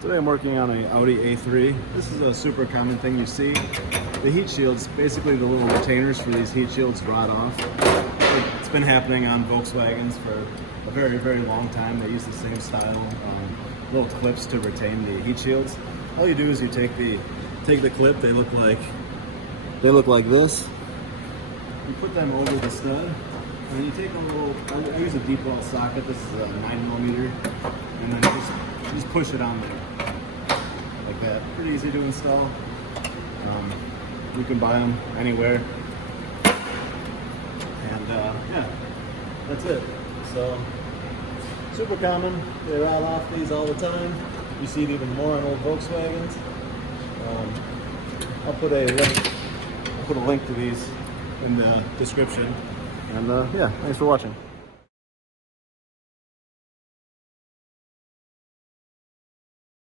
Today I'm working on an Audi A3. This is a super common thing you see. The heat shields, basically the little retainers for these heat shields, rot off. It's been happening on Volkswagens for a very, very long time. They use the same style little clips to retain the heat shields. All you do is you take the clip. They look like this. You put them over the stud, and you take a little. I use a deep well socket. This is a 9mm, and then just push it on there like that. Pretty easy to install. You can buy them anywhere, and yeah, that's it. So super common. They rattle off these all the time. You see it even more on old Volkswagens. I'll put a link to these in the description. And yeah, thanks for watching.